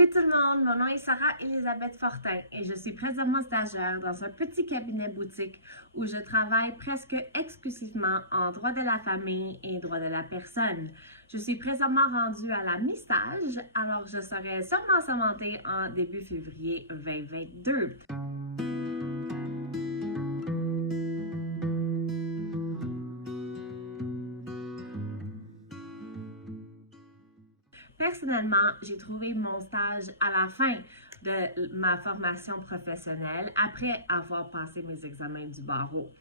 Salut tout le monde, mon nom est Sarah Elisabeth Fortin et je suis présentement stagiaire dans un petit cabinet boutique où je travaille presque exclusivement en droit de la famille et droit de la personne. Je suis présentement rendue à la mi-stage, alors je serai sûrement assermentée en début février 2022. Personnellement, j'ai trouvé mon stage à la fin de ma formation professionnelle après avoir passé mes examens du barreau.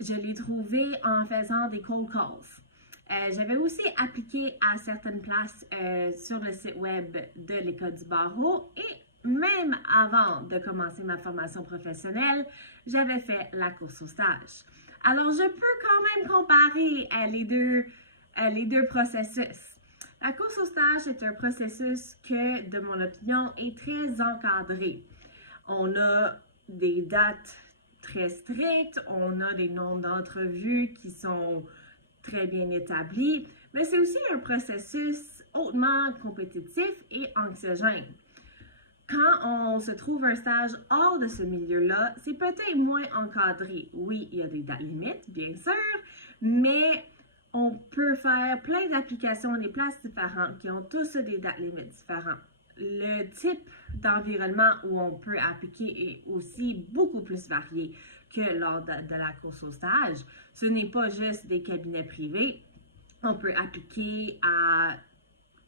Je l'ai trouvé en faisant des cold calls. J'avais aussi appliqué à certaines places sur le site web de l'École du barreau et même avant de commencer ma formation professionnelle, j'avais fait la course au stage. Alors, je peux quand même comparer les deux processus. La course au stage est un processus que, de mon opinion, est très encadré. On a des dates très strictes, on a des nombres d'entrevues qui sont très bien établis, mais c'est aussi un processus hautement compétitif et anxiogène. Quand on se trouve un stage hors de ce milieu-là, c'est peut-être moins encadré. Oui, il y a des dates limites, bien sûr, mais on peut faire plein d'applications, des places différentes qui ont tous des dates limites différentes. Le type d'environnement où on peut appliquer est aussi beaucoup plus varié que lors de la course au stage. Ce n'est pas juste des cabinets privés. On peut appliquer à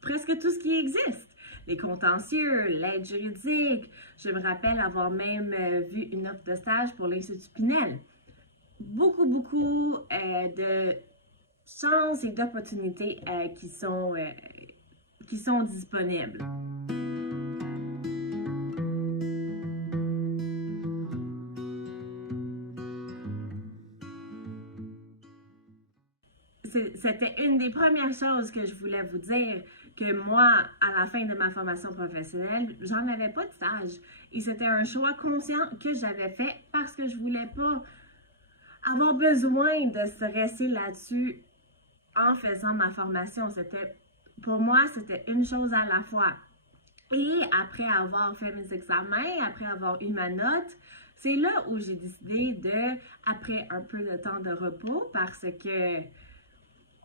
presque tout ce qui existe. Les contentieux, l'aide juridique. Je me rappelle avoir même vu une offre de stage pour l'Institut Pinel. Beaucoup de chances et d'opportunités qui sont disponibles. C'était une des premières choses que je voulais vous dire, que moi, à la fin de ma formation professionnelle, j'en avais pas de stage. Et c'était un choix conscient que j'avais fait parce que je voulais pas avoir besoin de stresser là-dessus en faisant ma formation. Pour moi, c'était une chose à la fois. Et après avoir fait mes examens, après avoir eu ma note, c'est là où j'ai décidé après un peu de temps de repos, parce que,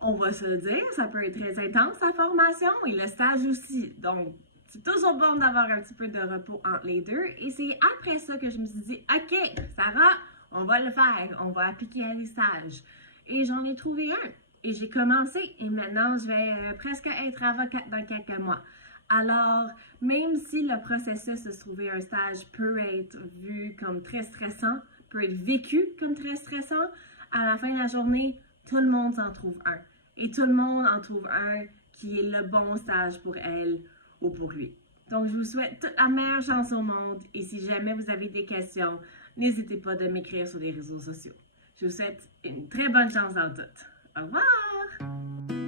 on va se le dire, ça peut être très intense la formation et le stage aussi. Donc, c'est toujours bon d'avoir un petit peu de repos entre les deux. Et c'est après ça que je me suis dit, OK, Sarah, on va le faire, on va appliquer à des stages. Et j'en ai trouvé un. Et j'ai commencé et maintenant, je vais presque être avocate dans quelques mois. Alors, même si le processus de se trouver un stage peut être vu comme très stressant, peut être vécu comme très stressant, à la fin de la journée, tout le monde s'en trouve un. Et tout le monde en trouve un qui est le bon stage pour elle ou pour lui. Donc, je vous souhaite toute la meilleure chance au monde et si jamais vous avez des questions, n'hésitez pas de m'écrire sur les réseaux sociaux. Je vous souhaite une très bonne chance dans tout. Au revoir!